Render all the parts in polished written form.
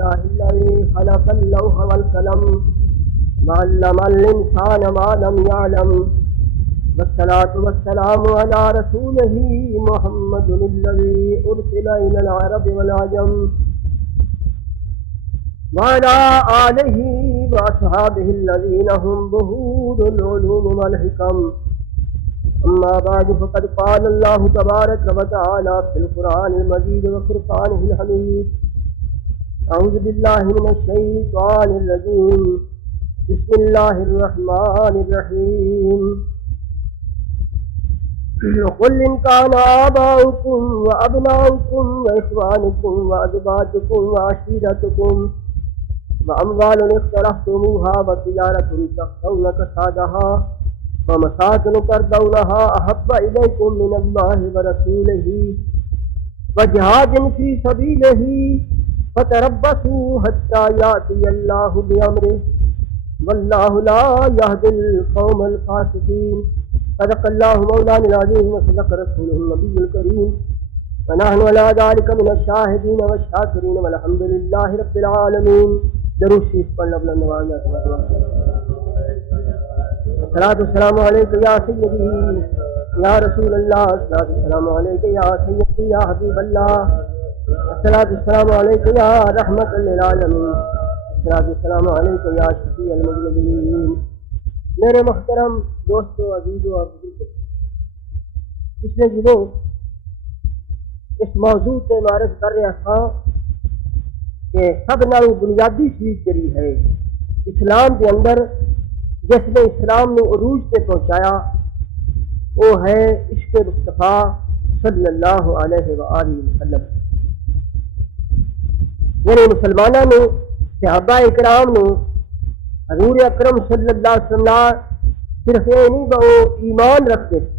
لله الذي خلق اللوح والقلم وعلم الإنسان ما لم يعلم والصلاة والسلام على رسوله محمد الذي أرسل إلى العرب والعجم وعلى آله وأصحابه الذين هم بهود العلوم والحكم. أما بعد فقد قال الله تبارك وتعالى في القرآن المجيد وفرقانه الحميد: أعوذ بالله من الشيطان الرجيم، بسم الله الرحمن الرحيم. قل إن كان آباؤكم وأبناؤكم وإخوانكم وأزواجكم وعشيرتكم وأموال اقترفتموها وتجارة تخشون كسادها ومساكن ترضونها أحب إليكم من الله ورسوله وجهاد في سبيله فتربصوا حتى يأتي الله بأمره والله لا يهدي القوم الفاسقين. صدق الله مولانا العظيم وصدق رسوله النبي الكريم ونحن على ذلك من الشاهدين والشاكرين والحمد لله رب العالمين. درود شریف پڑھنا بلند نواز الصلاۃ والسلام علیک یا سیدی یا رسول اللہ، الصلاۃ والسلام علیک یا سیدی یا حبیب اللہ، الصلاۃ والسلام علیک یا رحمت للعالمین، الصلاۃ والسلام علیک یا شفیع المذنبین. میرے محترم دوستوں، عزیزوں اور بزرگوں، پچھلے دنوں اس موضوع سے معرض کر رہا تھا کہ سب نالوں بنیادی چیز جڑی ہے اسلام کے اندر، جس نے اسلام نے عروج سے پہنچایا، وہ ہے عشق مصطفیٰ صلی اللہ علیہ وآلہ وسلم. یعنی مسلمانوں نے، صحابہ اکرام نے حضور اکرم صلی اللہ علیہ وسلم صرف یہ نہیں کہ وہ ایمان رکھتے تھے،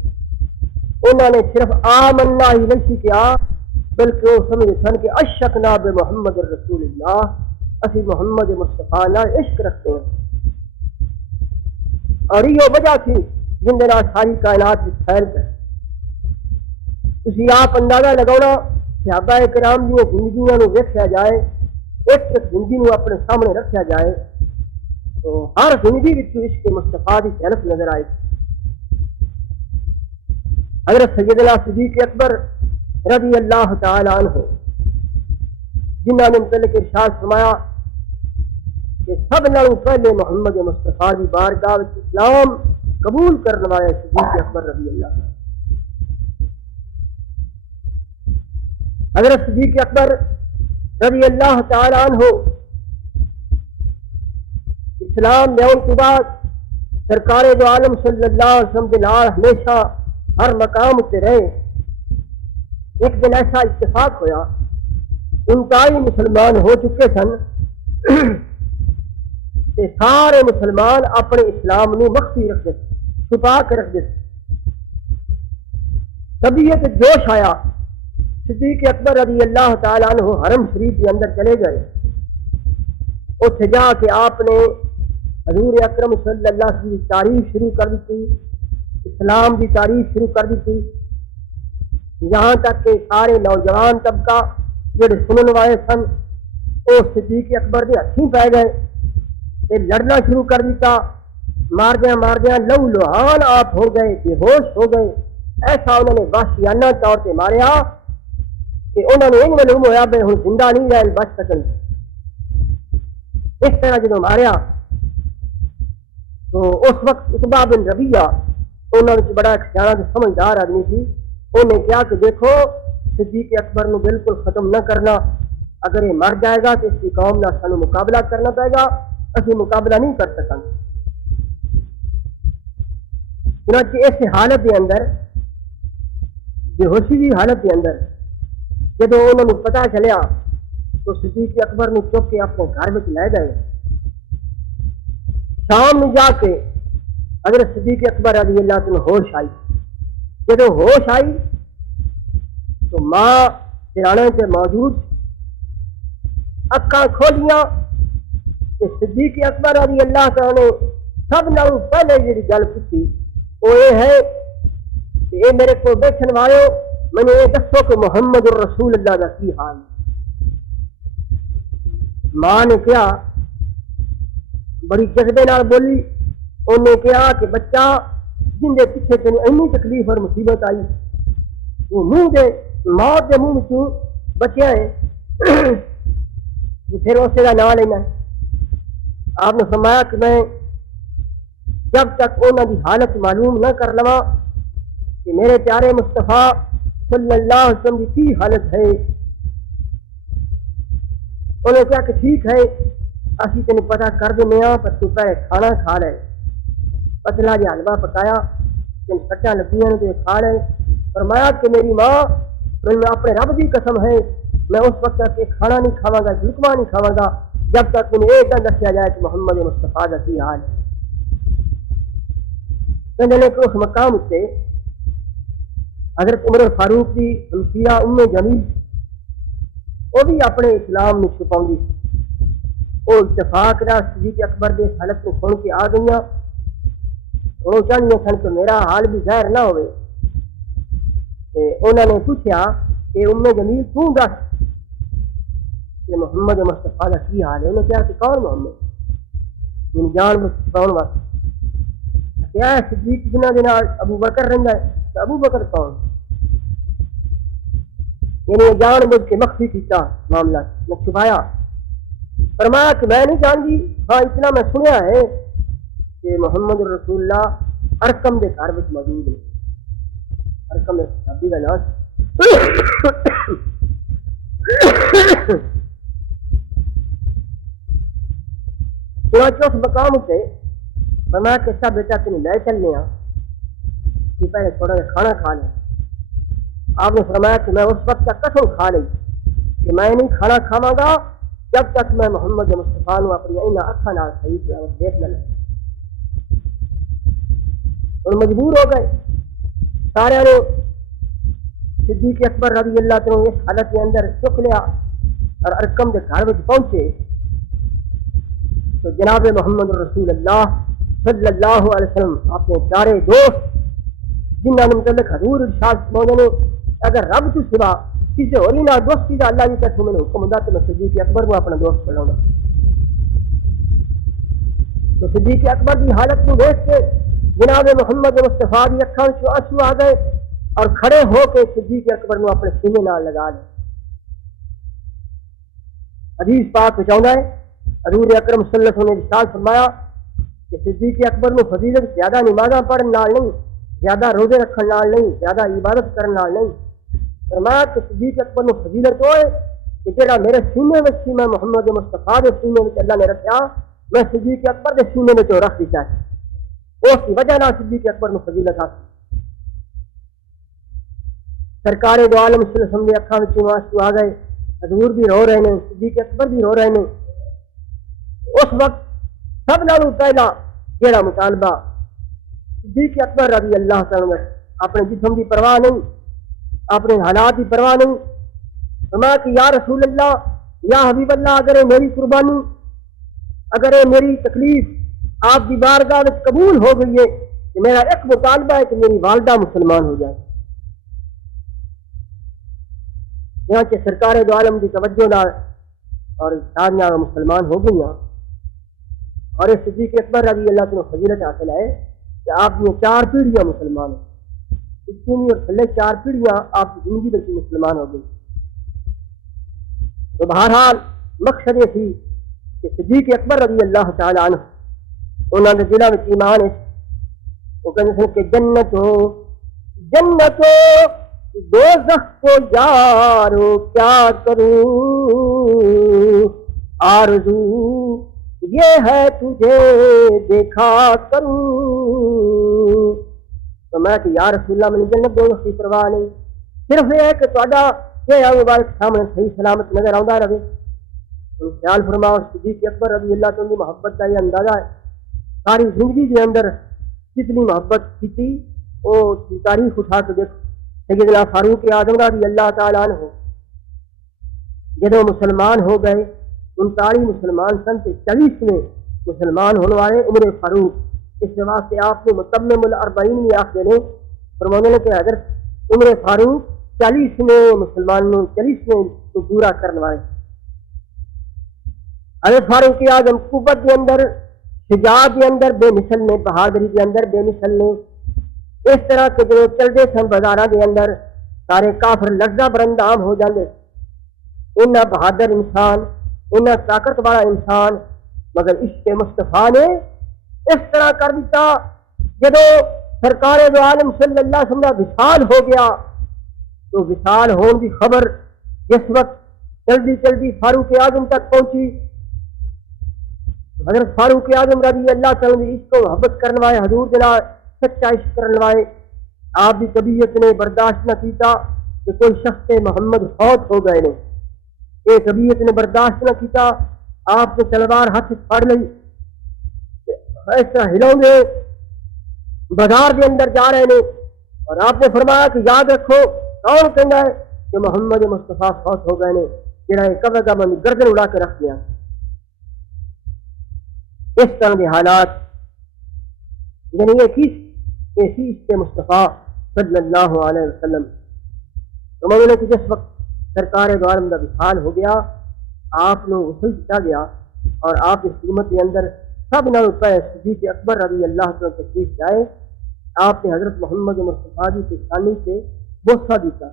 انہوں نے صرف آمنا ہی نہیں کیا، بلکہ وہ سمجھے سن کہ اشرکنا بمحمد رسول اللہ، اسی محمد مصطفیٰ نال عشق رکھتے ہیں. اور یہ وجہ تھی جن دے نال ساری کائنات میں پھیل گئے. اسی آپ اندازہ لگاؤنا صحابہ کرام دی زندگیاں نو ویکھیا جائے، ایک ایک زندگی نو اپنے سامنے رکھیا جائے تو ہر زندگی وچ عشق مصطفیٰ دی جھلک نظر آئے. حضرت سیدنا صدیق اکبر رضی اللہ تعالی عنہ جنہوں نے متعلق ارشاد فرمایا کہ سب نالوں پہلے محمد مصطفیٰ کی بارگاہ وچ اسلام قبول کرنے والے صدیق اکبر رضی اللہ عنہ. حضرت صدیق اکبر رضی اللہ تعالی عنہ اسلام لیاؤن کے بعد سرکار دو عالم صلی اللہ علیہ وسلم کے نال ہمیشہ ہر مقام تے رہے. ایک دن ایسا اتفاق ہوا، انتہائی مسلمان ہو چکے سن تے سارے مسلمان اپنے اسلام نو مخفی رکھتے، چھپا کے رکھتے. طبیعت جوش آیا، صدیق اکبر رضی اللہ تعالیٰ عنہ حرم شریف کے اندر چلے گئے. اتنے جا کے آپ نے حضور اکرم صلی اللہ علیہ وسلم کی تعریف شروع کر دی، اسلام کی تعریف شروع کر دی، یہاں تک کہ سارے نوجوان طبقہ جڑے سنن والے سن وہ صدیق اکبر کے ہاتھوں پی گئے، لڑنا شروع کر دیتا. ماردیاں لہو لوہان آپ ہو گئے، بے ہوش ہو گئے. ایسا انہوں نے وحشیانہ طور پہ ماریا کہ انہوں نے یہ معلوم ہوا کہ ہوں زندہ نہیں رہ بچ سکن. اس طرح جب ماریا تو اس وقت عتبہ بن ربیعہ انہوں نے بڑا ایک سیاح سمجھدار آدمی تھی، انہیں کیا کہ دیکھو صدیق اکبر نو بالکل ختم نہ کرنا، اگر یہ مر جائے گا تو اس کی قوم نہ سانو مقابلہ کرنا پائے گا، اسی مقابلہ نہیں کر سکیں. چنانچہ اس حالت کے اندر، بے ہوشی کی حالت کے اندر جب انہوں نے پتہ چلیا تو صدیق اکبر نے چک کے اپنے گھر میں لے گئے. شام میں جا کے حضرت صدیق اکبر رضی اللہ عنہ ہوش آئی. جب ہوش آئی تو ماں سرانے سے موجود اکھاں کھولیاں کہ صدیق اکبر رضی اللہ تعالیٰ نے سب نالوں پہلے جی گل پوچھی وہ یہ ہے کہ اے میرے کو بیٹھن والے میں نے یہ دسو کہ محمد الرسول اللہ کا کی حال. ماں نے کیا بڑی جذبے نال بولی، انہیں کہا کہ بچہ جن دے پیچھے تین اینی تکلیف اور مصیبت آئی وہ منہ دے موت دے منہ چوں بچیا ہے پھر اسے کا نام لینا ہے۔ آپ نے فرمایا کہ میں جب تک انہوں کی حالت معلوم نہ کر لوا کہ میرے پیارے مصطفیٰ صلی اللہ علیہ وسلم کی حالت ہے، انہوں نے کہا کہ ٹھیک ہے اسی تین پتہ کر دینے ہاں، پر تو پہلے کھانا کھا لے۔ پتلا جہا حلوہ پکایا، تین سٹاں لگیاں تو کھا لے۔ فرمایا کہ میری ماں میں اپنے رب کی قسم ہے میں اس وقت تک کھانا نہیں کھاواں گا، لقمہ نہیں کھاواں گا جب تک مجھے یہ نہ دسیا جائے کہ محمد مصطفیٰ کا کی حال ہے۔ کہ اس مقام سے حضرت عمر فاروق کی ہمشیرہ ام جمیل وہ بھی اپنے اسلام میں چھپاؤں گی، وہ اتفاق نہ صدیق اکبر کے حالت کو سن کے آ گئی، وہ چاہیے سن کہ میرا حال بھی ظاہر نہ ہوئے۔ انہوں نے پوچھا کہ ام جمیل تو دس کہ محمد مصطفیٰ کا کی حال ہے؟ انہوں نے کہا کہ کون محمد؟ ان جان میں چھپاؤن واسطے کیا ہے صدیق جنہ دن ابو بکر رہندا ہے، ابو بکر کون؟ یعنی جان بوجھ کے مخفی کیتا معاملہ، میں چھپایا۔ فرمایا کہ میں نہیں جانتی، ہاں اتنا میں سنیا ہے کہ محمد رسول اللہ ارقم کے گھر میں موجود ہے۔ ارقم صحابی کا نام چنانچہ اس مقام سے فرمایا کہ اچھا بیٹا تین لے چلنے ہاں کہ پہلے تھوڑا سا کھانا کھا لیں۔ آپ نے فرمایا کہ میں اس وقت تک قسم کھا لی کہ میں نہیں کھانا کھاواں گا جب تک میں محمد مصطفیٰ نو اپنی انہاں اکھاں نال صحیح دیکھ نہ لوں۔ اور مجبور ہو گئے سارے نے صدیق اکبر رضی اللہ عنہ اس حالت کے اندر چک لیا اور ارقم کے گھر میں پہنچے تو جناب محمد رسول اللہ صلی اللہ علیہ وسلم اپنے پیارے دوست جنہوں نے متعلق حضور ارشاد موضوع نے اگر رب تو سوا کسی اور نہ دوستی کا اللہ کی طرف میں حکم ہوتا تو میں صدیق اکبر کو اپنا دوست بناؤں گا۔ تو صدیق اکبر کی حالت کو دیکھ کے جناب محمد مصطفیٰ کی اکھاں سے آنسو آ گئے اور کھڑے ہو کے صدیق اکبر کو اپنے سینے نال لگا لے۔ حدیث پاک پہنچاؤں ہے حضور اکرم صلی اللہ علیہ وسلم نے ارشاد فرمایا کہ صدیق اکبر کو فضیلت زیادہ نمازاں پڑھن نال نہیں، زیادہ روزے رکھن نال نہیں، زیادہ عبادت کرن نال نہیں، فرمایا کہ صدیق اکبر کو فضیلت ہوئے کہ جڑا میرے سینے میں سی میں محمد مصطفیٰ کے سینے میں اللہ نے رکھا میں صدیق اکبر کے سینے میں رکھ دیتا ہے، اس کی وجہ نہ صدیق اکبر کو فضیلت حاصل۔ سرکار دو عالم صلی اللہ علیہ وسلم کے اکھاں وچوں آنسو آ گئے، حضور بھی رو رہے ہیں، صدیق اکبر بھی رو رہے ہیں۔ اس وقت سب نالوں پہلا جڑا مطالبہ صدیق اکبر رضی اللہ تعالیٰ اپنے جسم کی پرواہ نہیں، اپنے حالات کی پرواہ نہیں، فرمایا کہ یا رسول اللہ یا حبیب اللہ اگر یہ میری قربانی اگر یہ میری تکلیف آپ کی بارگاہ میں قبول ہو گئی ہے کہ میرا ایک مطالبہ ہے کہ میری والدہ مسلمان ہو جائے۔ یہاں سے سرکار دو عالم کی توجہ نال اور ساریاں مسلمان ہو گئی ہیں اور اس صدیق اکبر رضی اللہ عنہ فضیلت حاصل ہے کہ آپ کی 4 پیڑھیاں مسلمان ہیں، اتنی اور تھلے 4 پیڑھیاں آپ کی زندگی میں مسلمان ہو گئی۔ تو بہرحال مقصد یہ تھی کہ صدیق اکبر رضی اللہ تعالیٰ عنہ انہوں نے دلوں میں ایمان ہے، وہ کہتے ہیں کہ جنت ہو دوزخ کو یارو کیا کروں آرزو یہ ہے تجھے دیکھا کروں۔ تو میں کہ یا رسول اللہ میں جنت دوزخ کی پرواہ نہیں، صرف یہ ہے کہ تہاڈا چہرہ مبارک سامنے صحیح سلامت نظر آتا رہے۔ خیال فرماؤ صدیق اکبر رضی اللہ عنہ کی محبت کا یہ اندازہ ہے، ساری زندگی کے اندر کتنی محبت کی وہ تاریخ اٹھا کے دیکھو۔ سیدنا فاروق اعظم رضی اللہ تعالیٰ عنہ جدو مسلمان ہو گئے 39 مسلمان سن 40 میں مسلمان ہونے والے عمر فاروق، اس واسطے آپ نے متمم الاربعین میں آخر نے فرمانے کہ حضرت عمر فاروق 40 میں مسلمانوں 40 میں تو پورا کرنے والے۔ حضرت فاروق اعظم قوت کے اندر، شجاعت کے اندر بے مثل نے، بہادری کے اندر بے مثل نے. اس طرح کے جو چلتے سن بازار کے اندر سارے کافر لرزہ برندام ہو جاندے. اتنا بہادر انسان، اتنا طاقت والا انسان، مگر عشق مصطفیٰ نے اس طرح کر دیتا. جب سرکار دو عالم صلی اللہ علیہ وسلم کا وصال ہو گیا تو وصال ہونے کی خبر جس وقت جلدی جلدی فاروق اعظم تک پہنچی، حضرت فاروق اعظم رضی اللہ تعالیٰ نے عشق و محبت کرنے والے حضور جناب سچا عشق کرنے والے آپ کی طبیعت نے برداشت نہ کیتا کہ کوئی شخص محمد فوت ہو گئے نے. یہ طبیعت نے برداشت نہ کیتا. آپ نے تلوار ہاتھ پھاڑ لی، ایسا ہلاؤں گے بازار کے اندر جا رہے ہیں، اور آپ نے فرمایا کہ یاد رکھو کون کہنا ہے کہ محمد مصطفیٰ فوت ہو گئے نے، جڑا قبر کا بند گردن اڑا کے رکھ دیا. اس طرح کے حالات یعنی یہ کس ایسی عشق مصطفیٰ صلی اللہ علیہ وسلم. تو میں کہ جس وقت سرکار دو عالم کا وصال ہو گیا، آپ نے غسل کیا گیا، اور آپ اس قیمت کے اندر سب نہ روپے صدیق اکبر رضی اللہ عنہ تشریف جائے. آپ نے حضرت محمد مصطفیٰ کی پیشانی سے بوسہ دیتا،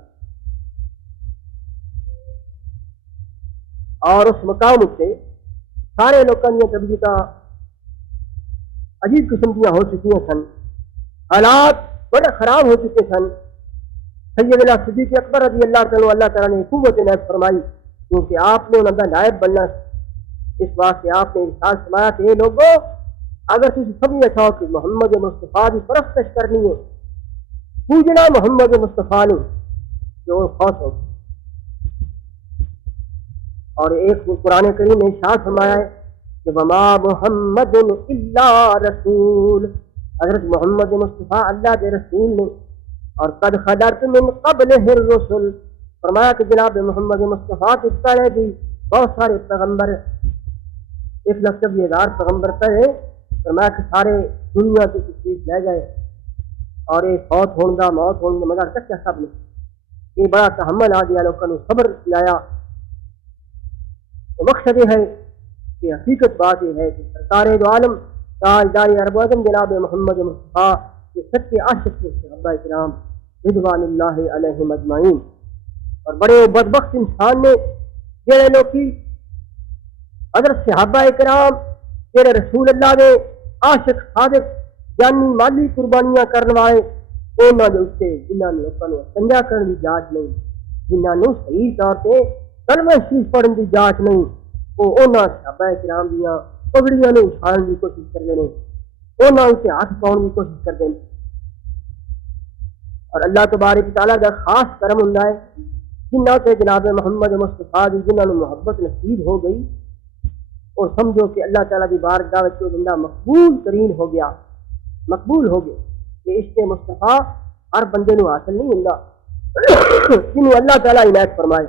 اور اس مقام سے سارے لوگوں کی طبیعت عجیب قسم کی ہو چکی سن، حالات بڑے خراب ہو چکے سن. سیدنا صدیق اکبر رضی اللہ تعالیٰ نے قوت عنایت فرمائی، کیونکہ آپ نے انہوں کا نائب بننا. اس واسطے آپ نے ارشاد فرمایا کہ اے لوگوں، اگر تم سمجھ چاہو کہ محمد مصطفیٰ کی پرستش کرنی ہے، پوجنا محمد مصطفیٰ نے جو خوش ہو. اور ایک قرآن کریم نے ارشاد فرمایا ہے کہ وما محمد الا رسول، حضرت محمد مصطفیٰ اللہ کے رسول نے. اور قد خلت من قبلہ الرسل، فرمایا کہ جناب محمد مصطفیٰ کے پہلے بھی بہت سارے پیغمبر، 1,40,000 پیغمبر پہلے، فرمایا کہ سارے دنیا کی تشریف لے گئے، اور یہ فوت ہونے کا موت ہونے کا مگر کچا سب نے. یہ بڑا تحمل آ گیا، لوگوں نے صبر کلایا. تو مقصد یہ ہے کہ حقیقت بات یہ ہے کہ سرکار دو عالم تاجدار عرب اعظم جناب محمد مصطفیٰ کے سچے عاشق تھے صحابہ کرام رضوان اللہ علیہم اجمعین. اور بڑے بدبخت انسان نے جڑے لوگ حضرت صحابہ کرام جڑے رسول اللہ کے عاشق صادق جانی مالی قربانیاں کرنے والے، انہوں نے اسے جنہوں نے لوگوں کو سنجا کرنے کی جانچ نہیں، جنہوں نے صحیح طور پہ کلمہ شریف پڑھنے کی جانچ نہیں، وہ انہوں صحابہ کرام دیا پگڑیاں نے اچھالنے کی کوشش کرتے ہیں، انہوں سے ہاتھ پاؤں کی کوشش کرتے ہیں. اور اللہ تبارک تعالیٰ کا خاص کرم ہوں جنہوں سے جناب محمد مصطفیٰ کی جنہوں نے محبت نصیب ہو گئی، اور سمجھو کہ اللہ تعالیٰ کی بارگاہ میں جو بندہ مقبول ترین ہو گیا، مقبول ہو گیا. کہ عشق مصطفیٰ ہر بندے نو حاصل نہیں ہوتا، جنہوں اللہ تعالیٰ عنایت فرمائے.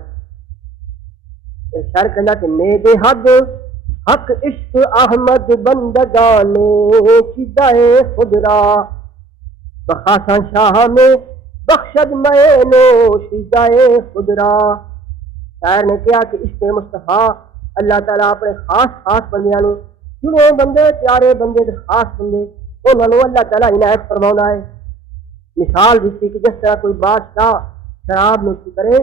شاعر کہنا کہ میرے حق عشق احمد بندگانے چیزائے خود را، بخاصا شاہ میں بخشد میں نوشیدائے خود را. شاعر نے کہا کہ عشق مصطفیٰ اللہ تعالیٰ اپنے خاص بندیاں نو چنے بندے، پیارے بندے دے خاص بندے، انہوں نے اللہ تعالیٰ عنایت فرماؤنا ہے. مثال دیتی کہ جس طرح کوئی بادشاہ شراب نوشی کرے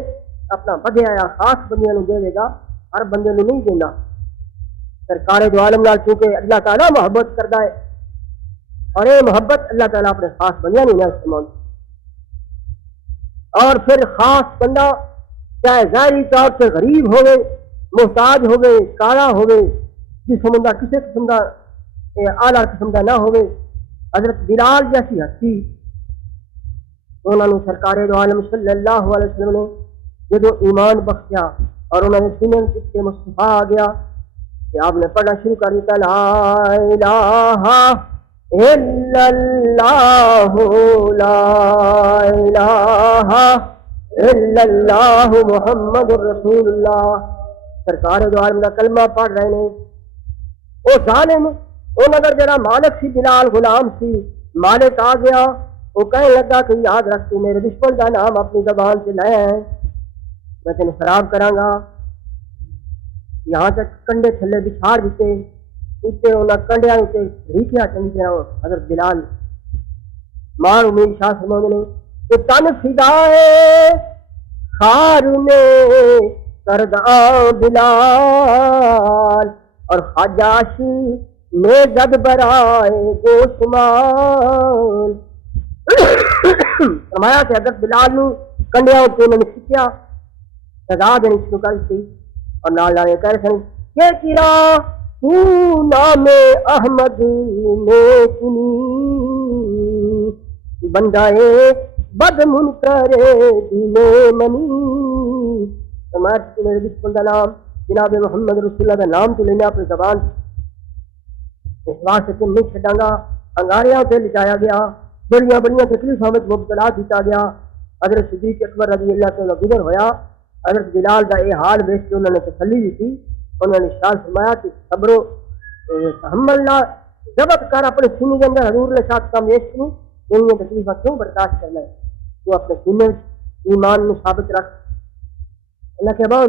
اپنا بدھیا یا خاص بندیاں نو دے گا، ہر بندے نو نہیں دینا. سرکار دو عالم نال چونکہ اللہ تعالیٰ محبت کرتا ہے، اور یہ محبت اللہ تعالیٰ اپنے خاص بندیاں نو عنایت فرماؤنا. اور پھر خاص بندہ چاہے ظاہری طور سے غریب ہوئے، محتاج ہوئے، کالا ہوئے، جس بندہ کسی قسم کا اعلیٰ قسم کا نہ ہوئے، حضرت بلال جیسی ہستی انہوں نے سرکار دو عالم صلی اللہ علیہ وسلم نے جدو ایمان بخشیا اور انہوں نے سنن کے مصطفیٰ آ گیا کہ آپ نے پڑھنا شروع کر دیتا لا الہ الا اللہ لا الہ الا اللہ محمد رسول اللہ. سرکار دو عالم کا کلمہ پڑھ رہے ہیں. وہ ظالم وہ اگر جڑا مالک سی بلال غلام سی، مالک آ گیا، وہ کہنے لگا کہ یاد رکھ تو میرے دشمن کا نام اپنی زبان سے لے آئے، میں تینوں خراب کراں گا. یہاں تک کنڈے تھلے بچھاڑ دیتے اتنے انہاں کنڈیاں اتنے ریکھیا چنگی طرح حضرت بلال مار امین شاہ فرماتے ہیں کہ تن فدائے خار نے کردہ بلال اور خجاشی میں زد برائے گوشمال فرمایا کہ حضرت بلال نو کنڈیاں اتنے انہوں نے کھچیا سزا دینی شروع کر دی اور نال لانے کہہ رہے سن کہ چرا تو نام احمد میں سنی بندائے بد منکر دین منی فرمایا کہ میرے بسم کا نام جناب محمد رسول اللہ کا نام تو لینا اپنی زبان اس واسطے کہ نہیں چھڈاں گا انگاریاں سے لٹایا گیا بڑیاں بڑیاں تکلیفاں میں مبتلا کیتا گیا حضرت صدیق اکبر رضی اللہ تعالیٰ گزر ہویا حضرت بلال کا یہ حال دیکھ کے انہوں نے تسلی دی تھی انہوں نے ارشاد فرمایا کہ صبر و تحمل نہ ضبط کر اپنے سینے کے اندر حضور کے ساتھ کم ایش کروں یہ تکلیفیں کیوں برداشت کرنا ہے تو اپنے سینے ایمان میں ثابت رکھ اللہ کے بعد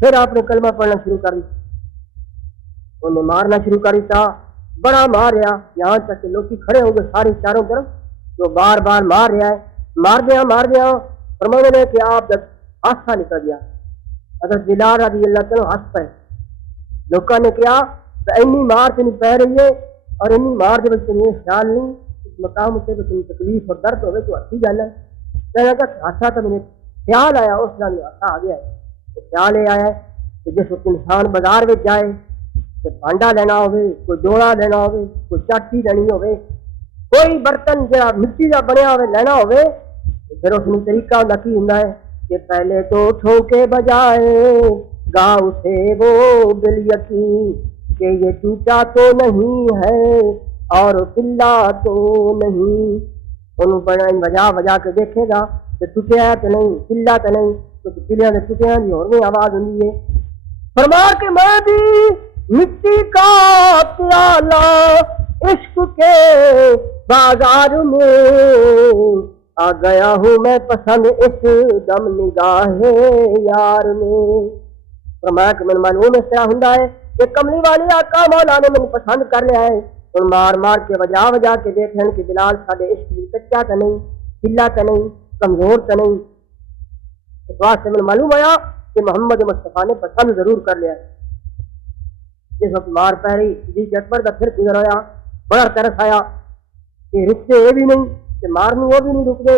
پھر آپ نے کلمہ پڑھنا شروع کر دی انہیں مارنا شروع کر دیتا بڑا مار رہا یہاں تک کہ لوگ کھڑے ہو گئے ساری چاروں طرف جو بار بار مار رہا ہے مار دیا فرمانے نے کہ آپ جب حادثہ نکل گیا حضرت بلال رضی اللہ تعالیٰ ہنس پے لوگوں نے کیا اینی مار تین پی رہی ہے اور اینی مار کے تین یہ خیال نہیں اس مقام سے تو تین تکلیف اور درد ہوئے تو اچھی گل ہے کہنے لگا حادثہ تو مجھے خیال آیا اس طرح حادثہ آ گیا ہے خیال یہ آیا ہے کہ جس وقت انسان بازار میں جائے کہ بانڈا لینا ہوئے کوئی ڈولا لینا ہوئے کوئی چاٹی لینی ہوئے کوئی برتن جہاں مٹی کا بنیا ہوئے لینا ہوئے پھر اس میں طریقہ ہوتا کی ہوں کہ پہلے تو ٹھوکے بجائے گا اسے وہ بال یقین کہ یہ ٹوٹا تو نہیں ہے اور پلا تو نہیں انہوں بجا کے دیکھے گا کہ ٹوٹیا ہے تو نہیں پلا تو نہیں کیونکہ پلیا نے ٹوٹیا نہیں اور بھی آواز ہوتی ہے فرما کے میں بھی مٹی کا پیالہ عشق کے بازار میں آ گیا ہوں میں پسند اس دم نگاہ یار میں فرمایا کہ میں معلوم اس طرح ہوں ہے کہ کملی والی آقا مولا نے مجھے پسند کر لیا ہے اور مار مار کے وجا کے دیکھیں کہ بلال سارے عشق بھی کچا تو نہیں پلا تو نہیں کمزور تو نہیں اس واسطے میں معلوم ہوا کہ محمد مصطفیٰ نے پسند ضرور کر لیا ہے جس وقت مار پہ رہی صدیق اکبر کا پھر گزر ہویا بڑا ترس آیا کہ رکتے یہ بھی نہیں کہ مارنو وہ بھی نہیں رکتے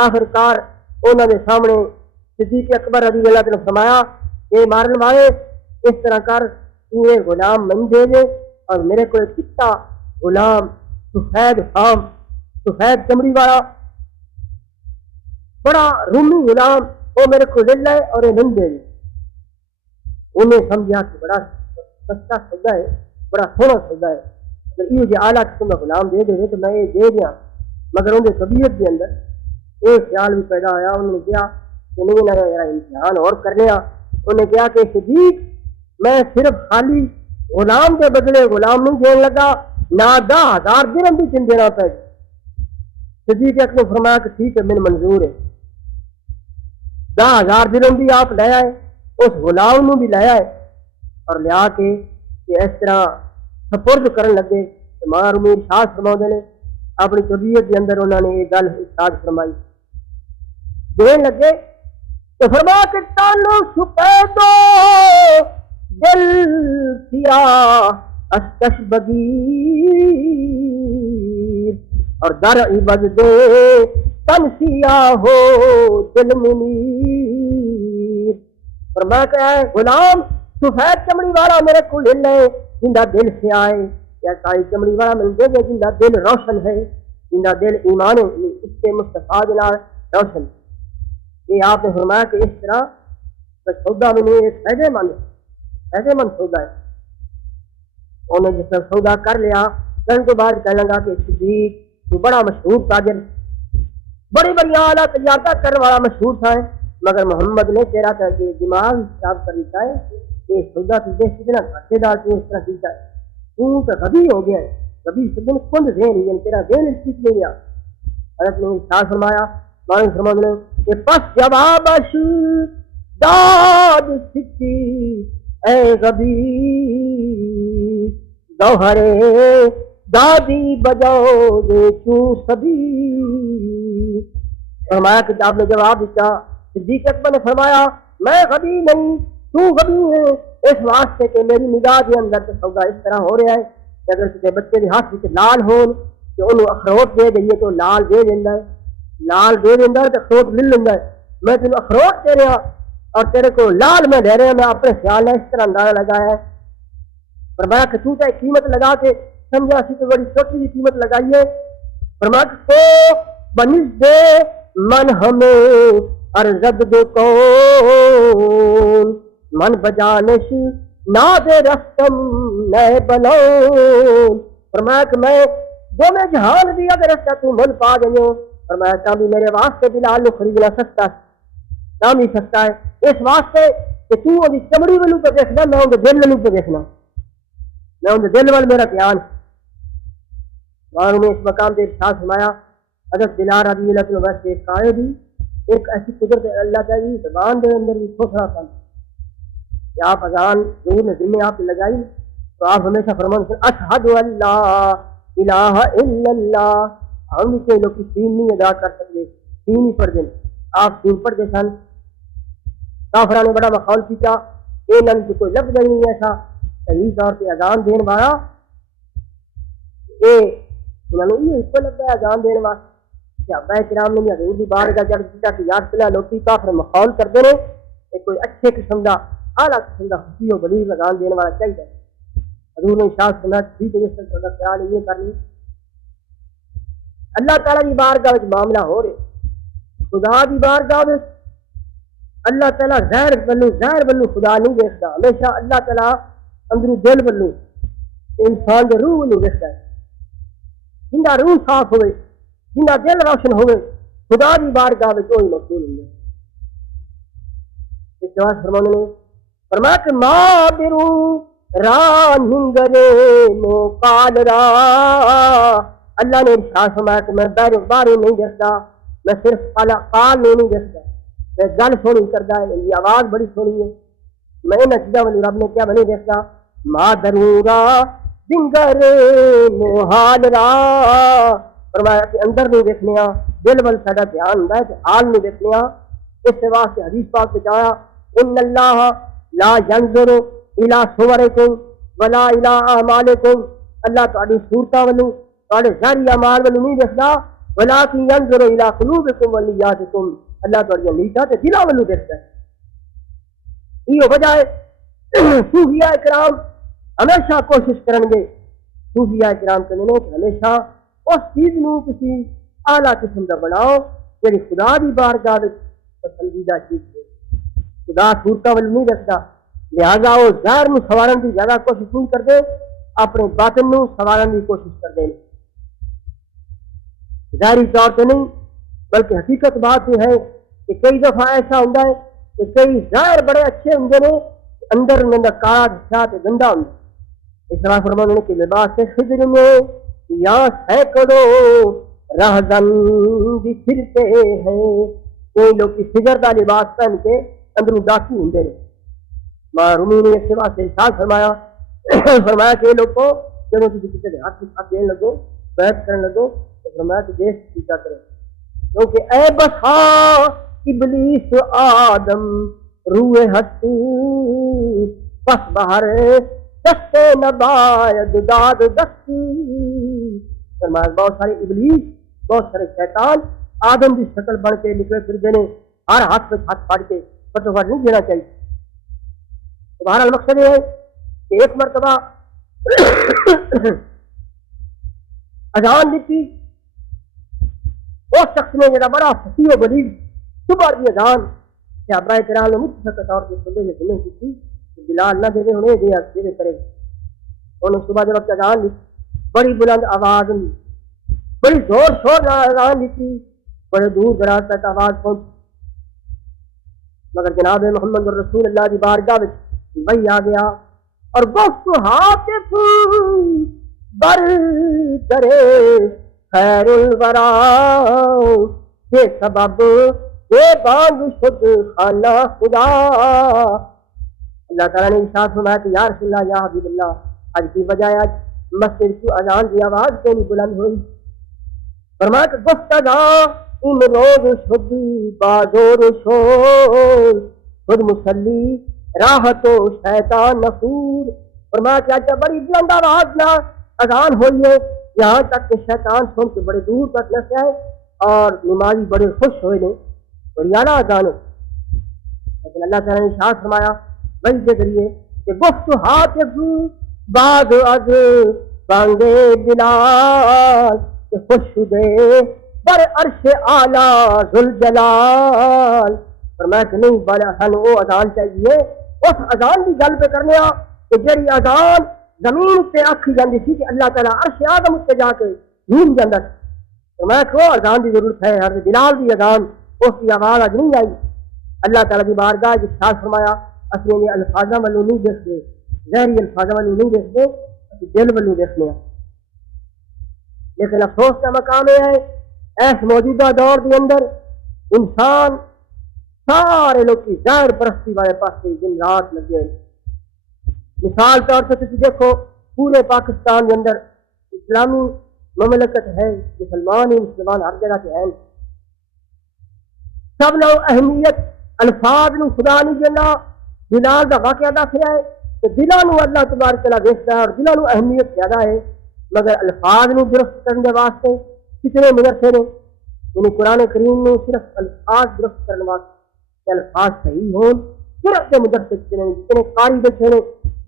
آخرکار انہوں نے سامنے صدیق اکبر رضی اللہ عنہ فرمایا کہ مارن والے اس طرح کر یہ غلام من دے دے اور میرے کو ایک کتا غلام سفید چمڑی والا بڑا رومی غلام وہ میرے کو لے لائے اور یہ نہیں دے دے انہیں سمجھا کہ بڑا سستا سودا ہے بڑا سونا سودا ہے اگر یہ جو اعلیٰ قسم کا غلام دے دے تو میں یہ دے دیا مگر ان کی طبیعت کے اندر ایک خیال بھی پیدا ہوا انہوں نے کیا کہ نہیں نہ ذرا امتحان اور کر لیا انہوں نے کیا کہ صدیق میں صرف خالی غلام کے بدلے غلام نہیں دینے لگا نہ 10,000 درہم بھی چن دینا پہ صدیق اکبر فرمایا کہ ٹھیک ہے من منظور ہے 10,000 درہم بھی آپ لے آئے اس غلام بھی لے آئے اور لیا کے کہ اس طرح سپرد کرن لگے مار امیر شاہ فرماؤں نے اپنی طبیعت کے اندر انہوں نے یہ گل ارشاد فرمائی دین لگے تو فرما کے تانو چھپے دو دل کیا استش بگیر اور در عبد دے تن سیاہ ہو دل منیر فرما کہ ہے غلام سفید چمڑی والا میرے کو لے لے جندہ دل سے آئے یا کائی چمڑی والا مل دے گے جندہ دل روشن ہے جندہ دل ایمان اس کے مصطفیٰ جناب روشن یہ آپ نے فرمایا کہ اس طرح سودا میں نہیں ایک فائدے مند سودا ہے انہوں نے جس طرح سودا کر لیا کرنے کے بعد کہنے لگا کہ صدیق تو بڑا مشہور تاجر بڑی بڑی اعلیٰ تجارتہ کرنے والا مشہور تھا مگر محمد نے تیرا کہ دماغ خراب کر دیتا ہے کہ سودا تو دیکھ کتنا گھاٹے دار تو اس طرح کیتا ہے تو غبی ہو گیا ہے غبی سدن کند ذہن ہے تیرا ذہن اس چیز نہیں گیا حضرت نے ارشاد فرمایا مالک فرمانے کہ پس جوابش داد سچی اے غبی گوہرے دادی بجاؤ دے چوں سبی. فرمایا کہ آپ نے جواب دیا. صدیق اکبر نے فرمایا میں غبی نہیں تو غبی ہے اس واسطے کہ میری نگاہ کے اندر تو سودا اس طرح ہو رہا ہے کہ اگر کسی بچے کے ہاتھ میں لال ہو کہ انہوں اخروٹ دے دئیے تو لال دے دینا ہے, لال دے دینا ہے تو اخروٹ مل لینا ہے. میں تینوں اخروٹ دے رہا اور تیرے کو لال میں دے رہا, میں اپنے خیال میں اس طرح اندازہ لگایا ہے. فرمایا کہ تو چاہے قیمت لگا کے سمجھا سی تو بڑی چھوٹی سی قیمت لگائیے. فرمایا کہ تو بنس دے من ہمیں ارزد دو کون من بجانش ناد رستم نئے بلون. فرمایا کہ میں دونوں جہان بھی اگر رستہ تو مل پا گئے. فرمایا تاں بھی میرے واسطے بلال نو خریدنا سستا ہے, تاں بھی سستا ہے اس واسطے کہ تو وہ چمڑی والوں پہ دیکھنا, میں ان کے دل والوں پہ دیکھنا, میں ان کے دل وال میرا دھیان. اور نے اس مقام سے ارشاد فرمایا حضرت بلال رضی اللہ عنہ واسطے ایک قائد ایک ایسی قدرت اللہ تعالی زبان دے اندر بھی کھوکھلا پن کہ آپ اذان ضرور نے ذمہ آپ لگائی تو آپ ہمیشہ فرمان اشہد اللہ الہ الا اللہ. ہم کے لوگ تین نہیں ادا کر سکتے, تین ہی پڑھ دیں. آپ تین پڑھتے سن. کافرہ نے بڑا مخول کیا یہ نن سے کوئی لفظ نہیں ایسا صحیح طور پہ اذان دین والا انہوں نے اس کو لگتا ہے اذان دین والا. صحابہ کرام نے حضور دی بارگاہ جڑ کیتا کہ یار چلا لوکی کافر مخول کرتے ہیں کہ کوئی اچھے قسم دا اعلیٰ قسم دا خوشی و بلیغ اذان دینے والا چاہیے. حضور نے ارشاد فرمایا ٹھیک ہے جس طرح خیال یہ کر لی. اللہ تعالیٰ کی بارگاہ میں معاملہ ہو رہے, خدا کی بارگاہ میں اللہ تعالیٰ ظاہر بنو خدا نہیں دیکھتا. ہمیشہ اللہ تعالیٰ اندروں دل بنو انسان کے روح نہیں دیکھتا ہے. جنہ روح صاف ہوئے, جنہ دل روشن ہوئے, خدا کی بارگاہ میں کوئی مقبول نہیں ہے. اس جواز فرمانے نے فرمایا کہ ماں برو ران ہنگرے نو کال را. اللہ نے ارشاد فرمایا کہ میں باہر نہیں دیکھتا, میں صرف قال نہیں دیکھتا, میں گل سونی کرتا ہے, میری آواز بڑی سونی ہے, میں ان چیزاں والی رب نے کیا میں نہیں دیکھتا. ماں درورا دنگر محال را. فرمایا کہ اندر نہیں دیکھنے, دل بل ساڈا دھیان ہوندا ہے کہ حال نہیں دیکھنے. اس سے واسطے حدیث پاک سے کہا ان اللہ لا ينظر الى صورکم ولا الى اعمالکم. اللہ تہاڈی صورتاں والوں تہاڈے ظاہری اعمال والوں نہیں دیکھدا, ولکن ينظر الى قلوبکم ونیاتکم. اللہ تہاڈیاں نیتاں تے دلاں والوں دیکھدا ہے. یہ وجہ ہے صوفیاء کرام ہمیشہ کوشش کریں گے, صوفیاء کرام کہندے نے کہ ہمیشہ اس چیز نو کسی اعلیٰ قسم کا بناؤ جڑی خدا دی بارگاہ وچ پسندیدہ چیز ہے. خدا صورتاں ول نہیں رکھتا, لہذا وہ ظاہر نو سوارن کی زیادہ کوشش نہیں کرتے, اپنے باطن نو سوارن کی کوشش کرتے ہیں. ظاہری طور پہ نہیں بلکہ حقیقت بات یہ ہے کہ کئی دفعہ ایسا ہوتا ہے کہ کئی ظاہر بڑے اچھے ہوتے ہیں, اندر ان کا کالا حصہ گندا ہوتا ہے. اس طرح فرمانے نے کہ لباس خضر میں یا سینکڑوں رہزن بھی پھرتے ہیں. کوئی لوگ خضر کا لباس پہن کے اندروں ڈاکو ہوتے ہیں. رومی نے اس واسطے ارشاد فرمایا کہ لوگ کو جب کسی کے ہاتھ میں ہاتھ دینے لگو, بیعت کرنے لگو تو فرمایا کہ دیش کی کیا کرو, کیونکہ اے بسا ابلیس آدم روح ہستی پس باہر دستے نباید داد دستی. فرمایا بہت سارے ابلیس, بہت سارے شیطان آدم کی شکل بن کے نکلے پھرتے ہیں, ہر ہاتھ میں ہاتھ پھاڑ کے فٹوفٹ نہیں دینا چاہیے. تمہارا مقصد یہ ہے کہ ایک مرتبہ اذان دیتی, اس شخص نے جڑا بڑا فصیح و بلیغ صبح کی اذان صحابہ کرام نے متفق طور پہ بندے نے ذمہ کی تھی کہ بلال نہ دے دے انہیں دے کرے. انہوں نے صبح جب وقت اذان لی بڑی بلند آواز لی, بڑی زور شور اذان دیتی, بڑے دور دراز تک آواز پہنچی, مگر جناب محمد رسول اللہ کی بارگاہ میں وہی آ گیا اور گفت حاطف بر کرے خیر الورا کے سبب بے بانگ شد خانہ خدا. اللہ تعالیٰ نے ارشاد فرمایا کہ یا رسول اللہ یا حبیب اللہ آج کی وجہ آج مسجد کی اذان کی آواز کیوں نہیں بلند ہوئی؟ فرمایا کہ گفت اذان ان روز شدی بازور شور خود مسلی راحت و شیطان نفور. فرمایا کہ آج بڑی بلند آواز نہ اذان ہوئی ہے یہاں تک کہ شیطان سن کے بڑے دور تک نہ سے آئے اور نمازی بڑے خوش ہوئے نے اور یارہ اذان. لیکن اللہ تعالیٰ نے ارشاد فرمایا وحی کے ذریعے کہ گفت حاطب بعد از بانگے بلال کہ خوش دے بر عرش اعلیٰ ذوالجلال. فرمایا کہ نہیں بڑا سن وہ اذان چاہیے اس اذان کی گل پہ کرنے کہ جڑی اذان زمین سے آکھی جاندی تھی کہ اللہ تعالیٰ عرش اعظم اتنے جا کے جھوم جاتا. فرمایا کہ وہ اذان کی ضرورت ہے ہر بلال کی اذان اس کی آواز آج نہیں آئی. اللہ تعالیٰ کی بارگاہ ارشاد فرمایا اصل نے الفاظوں والوں نہیں دیکھتے ظاہری الفاظوں والوں نہیں دیکھتے دل والوں دیکھنے ہیں. لیکن افسوس کا مقام یہ ہے ایس موجودہ دور کے اندر انسان سارے لوگ کی ظاہر پرستی والے پاس دن رات لگے ہیں. مثال طور سے تھی دیکھو پورے پاکستان کے اندر اسلامی مملکت ہے مسلمان ہی مسلمان ہر جگہ سے ہیں. سب لوگ اہمیت الفاظ نو خدا نہیں دینا بلال کا واقعہ دس رہا ہے کہ دلوں نو اللہ تبارک تعالیٰ دیکھتا ہے اور دلوں نو اہمیت زیادہ ہے. مگر الفاظ نو درست کرنے واسطے کتنے مدرسے نے یعنی قرآن کریم میں صرف الفاظ درست کرنے واسطے الفاظ صحیح ہون صرف کے مدرسے کتنے قاری بیٹھے نے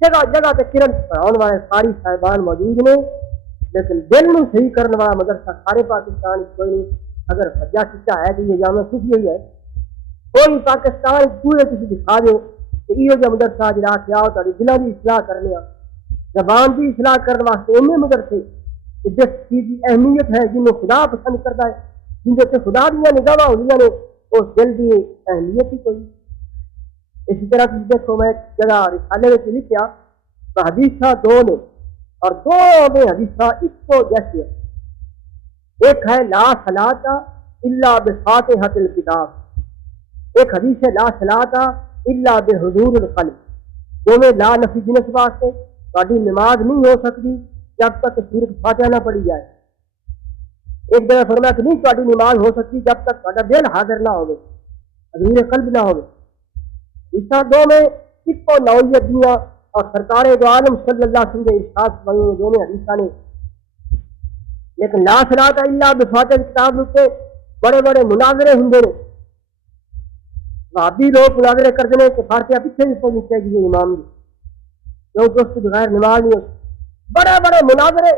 جگہ جگہ تے کرن پڑھاؤن والے قاری صاحبان موجود نے. لیکن دل نو صحیح کرنے والا مدرسہ سارے پاکستان کوئی نہیں. اگر سجا سچا ہے تو یہ جامع صوفی ہی ہے. کوئی پاکستان پورے کسی دکھا دے کہ یہ جو مدرسہ جڑا کیا ہو تاری دلوں کی اصلاح کرنے زبان کی اصلاح کرنے واسطے انہیں مدرسے کہ جس چیز کی اہمیت ہے جن کو خدا پسند کرتا ہے جن سے خدا دیا نگاہ ہوئی نے اس دل کی اہمیت ہی کوئی. اسی طرح تم دیکھو میں جگہ رسالے میں لکھا تو حدیثہ دو نے اور دو میں حدیثہ اس کو جیسے ہے. ایک ہے لا صلاۃ الا بفاتحۃ الکتاب. ایک حدیث ہے لا صلاۃ الا بحضور القلب. دونوں لا نفی جنس واسطے تاری نماز نہیں ہو سکتی جب تک سورۃ فاتحہ نہ پڑھی جائے. ایک جگہ فرمایا کہ نہیں تاری نماز ہو سکتی جب تک تھوڑا دل حاضر نہ ہوگی حضور قلب نہ ہوگی. اس دو میں اس کو نوعیت دیا اور سرکار دو عالم صلی اللہ علیہ وسلم کے ارشاد فرمائے دونوں حدیثاں نے. لیکن لا صلاۃ الا بفاتحۃ کتاب سے بڑے بڑے مناظرے ہوندے نے. وہابی لوگ مناظرے کرتے ہیں کہ فاتحہ پیچھے بھی پڑھنی چاہیے امام کی کیونکہ اس کے بغیر نماز نہیں ہوتی. بڑے بڑے مناظرے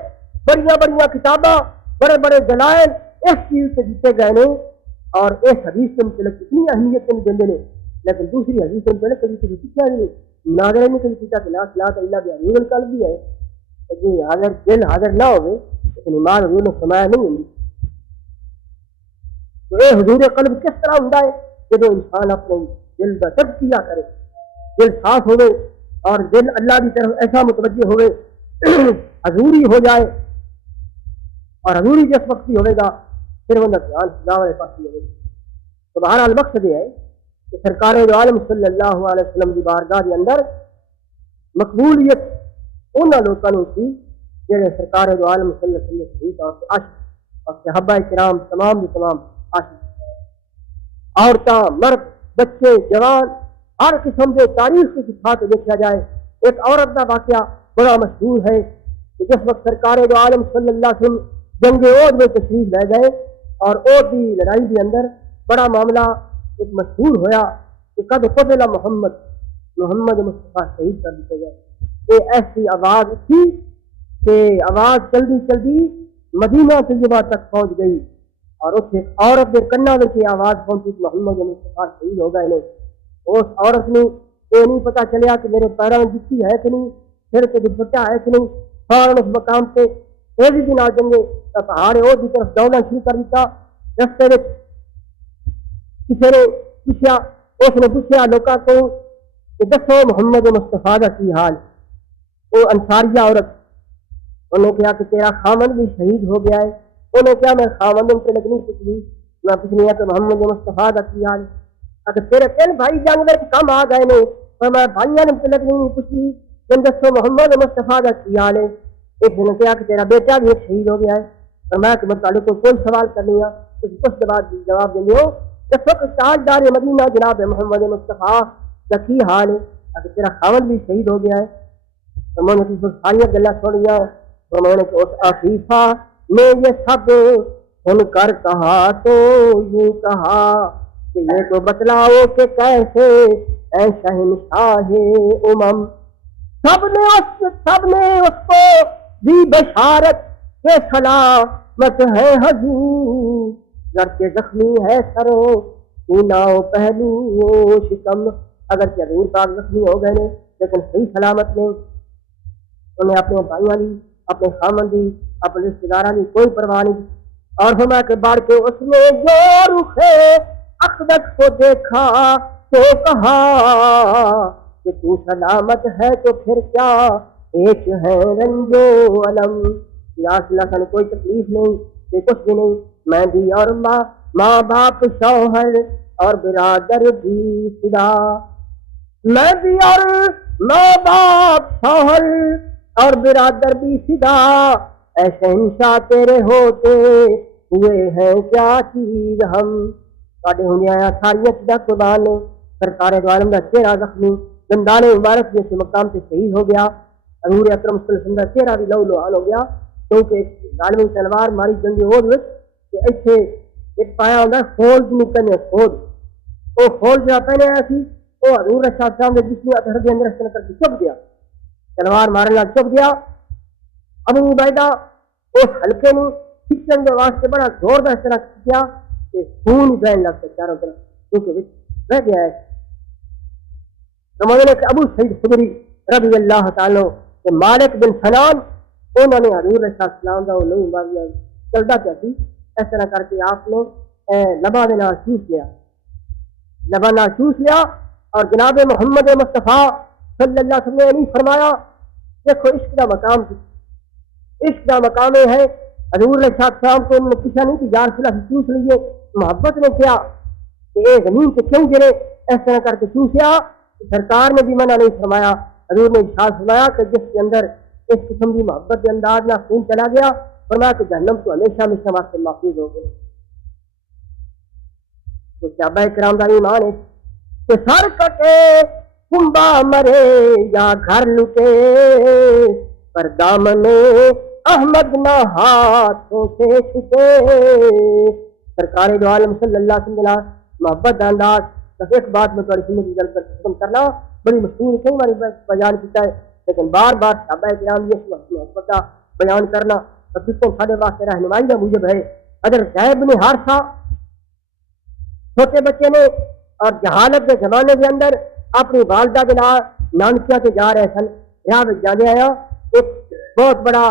بڑی بڑی کتاباں بڑے بڑے دلائل اس چیز سے جیتے گئے نے اور اس حدیث کے متعلق اتنی اہمیت نہیں دیندے نے. لیکن دوسری حدیث کے متعلق کبھی کسی پیچھے نہیں مناظرے نہیں کبھی پیچھا کہ لا صلاۃ الا بحضور القلب بھی ہے کہ حاضر دل حاضر نہ ہوئے لیکن ایمان حضور نے فرمایا نہیں ہوگی. تو یہ حضور قلب کس طرح ہوتا ہے جب انسان اپنے دل کا تزکیہ کرے دل صاف ہوئے اور دل اللہ کی طرف ایسا متوجہ ہوئے حضوری ہو جائے اور حضوری جس وقت ہی ہوئے گا پھر وہ دھیان خدا والے پاس ہی ہوئے گا. تو بہرحال مقصد یہ ہے کہ سرکار دو عالم صلی اللہ علیہ وسلم کی بارگاہ کے اندر مقبولیت ان لوگوں کی جڑے سرکار دو عالم صلی اللہ علیہ وسلم طور سے عاشق اور صحابہ کرام تمام کے تمام عاشق عورتیں مرد بچے جوان ہر قسم کے تاریخ کے صفات دیکھا جائے. ایک عورت کا واقعہ بڑا مشہور ہے کہ جس وقت سرکار دو عالم صلی اللہ علیہ وسلم جنگ عہد میں تشریف لے گئے اور عہد کی لڑائی کے اندر بڑا معاملہ ایک مشہور ہویا کہ قد قتل محمد مصطفیٰ شہید کر دیتے گئے. یہ ایسی آواز تھی کہ آواز جلدی جلدی مدینہ طیبہ تک پہنچ گئی اور اس ایک عورت کے کنا میں آواز پہنچی کہ محمد مصطفیٰ شہید ہو گئے. اس عورت نے یہ نہیں پتا چلیا کہ میرے پیروں میں جتی ہے کہ نہیں پھر کے دوپٹہ ہے کہ نہیں. فوراً اس مقام سے تیزی دن آ جائیں گے تو پہاڑ اور کی طرف دوڑنا شروع کر دیتا. رستے میں کسی نے پوچھا اس نے پوچھا لوگوں کو کہ دسو محمد مصطفیٰ کا کی حال. وہ انصاریہ عورت انہوں نے کہا کہ تیرا خامن بھی شہید ہو گیا ہے. انہوں نے کہا میں خامن سے لگنی کچھ بھی میں پوچھنی ہے کہ محمد مصطفیٰ دا کی حال اگر تیرے تین بھائی جنگ میں کم آ گئے نے پر میں بھائیاں نے متعلق نہیں پوچھی تم دسو محمد مصطفیٰ دا کی حال ہے اس نے کہا کہ تیرا بیٹا بھی ایک شہید ہو گیا ہے اور میں کہ متعلق کو کوئی سوال کرنی ہے کچھ جواب دیں گے اس وقت تاجدار مدینہ جناب محمد مصطفیٰ کا کی حال ہے اگر تیرا خاوند بھی شہید ہو گیا ہے تو میں نے ساری گلا سنیا تو میں نے اس عفیفہ نے یہ سب سن کر کہا تو یوں کہا کہ یہ تو بتلاؤ کہ کیسے اے شہنشاہ امم سب نے اس کو دی بشارت کے سلامت ہے حضور گرچہ زخمی ہے سرو سینہ و پہلو و شکم اگرچہ حضور پاک زخمی ہو گئے لیکن صحیح سلامت نے انہیں اپنے بھائیوں کی اپنے خامن کی اپنے رشتے داروں کی کوئی پرواہ نہیں اور فرمایا کہ بڑھ کے اس نے جو رخ اقدس کو دیکھا تو کہا کہ تو سلامت ہے تو پھر کیا ایک ہے رنج و علم یا اللہ نے کوئی تکلیف نہیں کہ کچھ بھی نہیں میں بھی اور ماں باپ شوہر اور برادر بھی فدا میں بھی اور ماں باپ شوہر اور برادر بھی فدا اے شہنشاہ تیرے ہوتے ہوئے ہیں کیا چیز ہم ساڈے ہونے آیا ساری چیزاں قربان نے سرکار دو عالم کا چہرہ زخمی دندان مبارک جیسے مقام سے شہید ہو گیا حضور اکرم صلی اللہ علیہ وسلم کا چہرہ بھی لو لوہان ہو گیا کیونکہ ظالمی تلوار ماری جنگی ہو کہ ایتھے ایک پایا ہوتا ہے فوج نکلنے فوج وہ فوج جہاں پہنے آیا سی وہ حضور صاحب صاحب نے جس نے اثر کے اندر اس کر کے چپ گیا تلوار مارنے لگ چپ گیا ابو عبیدہ اس حلقے نے کھچن کے واسطے بڑا زور کا اس طرح کیا کہ خون بہن لگتا چاروں طرف کیونکہ رہ گیا ہے سمجھنے کہ ابو سعید خدری رضی اللہ تعالیٰ کہ مالک بن سنان انہوں نے حضور صلی اللہ علیہ وسلم کا وہ نہیں ماریا چلتا کیا تھی اس طرح کر کے آپ نے لبا دینا چوس لیا لبا چوس لیا اور جناب محمد مصطفیٰ صلی اللہ علیہ وسلم نے فرمایا دیکھو عشق کا مقام عشق کا مقام ہے حضور علیہ السلام کو انہوں نے پوچھا نہیں کہ یا رسول اللہ چوس لیے محبت نے کیا کہ اے زمین سے کیوں گرے اس طرح کر کے چوسیا سرکار نے بھی منع نہیں فرمایا حضور نے ارشاد فرمایا کہ جس کے اندر اس قسم کی محبت کے انداز نہ خون چلا گیا فرمایا کہ جہنم تو ہمیشہ ہمیشہ واسطے محفوظ ہو گئے تو صحابہ کرام کا ایمان ہے کہ سر کٹے کنبا مرے یا گھر لٹے پر دامن احمد نہ ہاتھوں سے چھپے سرکار دو عالم صلی اللہ علیہ وسلم محبت انداز بس ایک بات میں تھوڑی سنت جل کر ختم کرنا بڑی مشہور کئی بار بیان کیا ہے لیکن بار بار صحابہ کرام یہ محبت کا بیان کرنا اور جس کو سارے واسطے رہنمائی کا موجب ہے اگر زید بن حارثہ چھوٹے بچے نے اور جہالت کے زمانے کے اندر اپنی والدہ کے نانکیا سے جا رہے سن یہاں پہ جانے آیا ایک بہت بڑا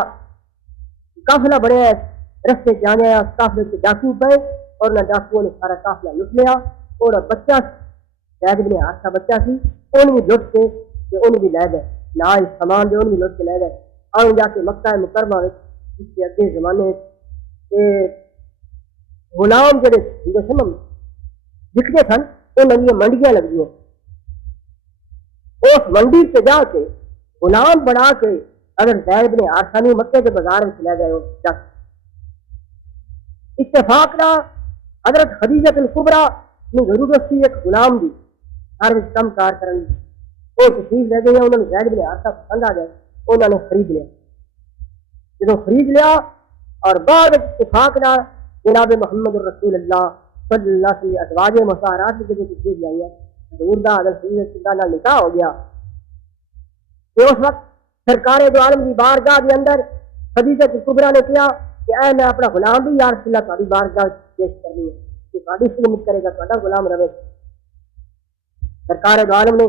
قافلہ بڑے رستے جانے آیا قافلے سے ڈاکو پہ اور نہ ڈاکوؤں نے سارا قافلہ لٹ لیا اور بچہ زید بن حارثہ بچہ سی ان بھی لٹ کے ان بھی لے گئے نہ سامان دے ان بھی لٹ کے لے گئے اور جا کے مکہ مکرمہ جس کے اگے زمانے غلام جڑے سن دکھتے سن انہوں نے منڈیاں لگ گئی اس منڈی سے جا کے غلام بڑھا کے اگر زید بن حارثہ نے مکے کے بازار میں لے گئے اتفاق نہ حضرت خدیجہ الکبریٰ نے ضرورت سی ایک غلام دی ہر وقت کم کار کرن وہ تشریف لے گئے انہوں نے زید بن حارثہ پسند آ گئے انہوں نے خرید لیا جب خرید لیا اور بعد اتفاق نہ جناب محمد رسول اللہ صلی اللہ علیہ وسلم ازواج مطہرات کی جگہ تشریف لے آئی حضور دا حضرت خدیجہ کا نکاح ہو گیا کہ اس وقت سرکار دو عالم کی بارگاہ کے اندر خدیجہ الکبریٰ نے کیا کہ اے میں اپنا غلام بھی یا رسول اللہ تمہاری بارگاہ پیش کرنی ہے کہ تمہاری خدمت کرے گا تمہارا غلام رہے سرکار دو عالم نے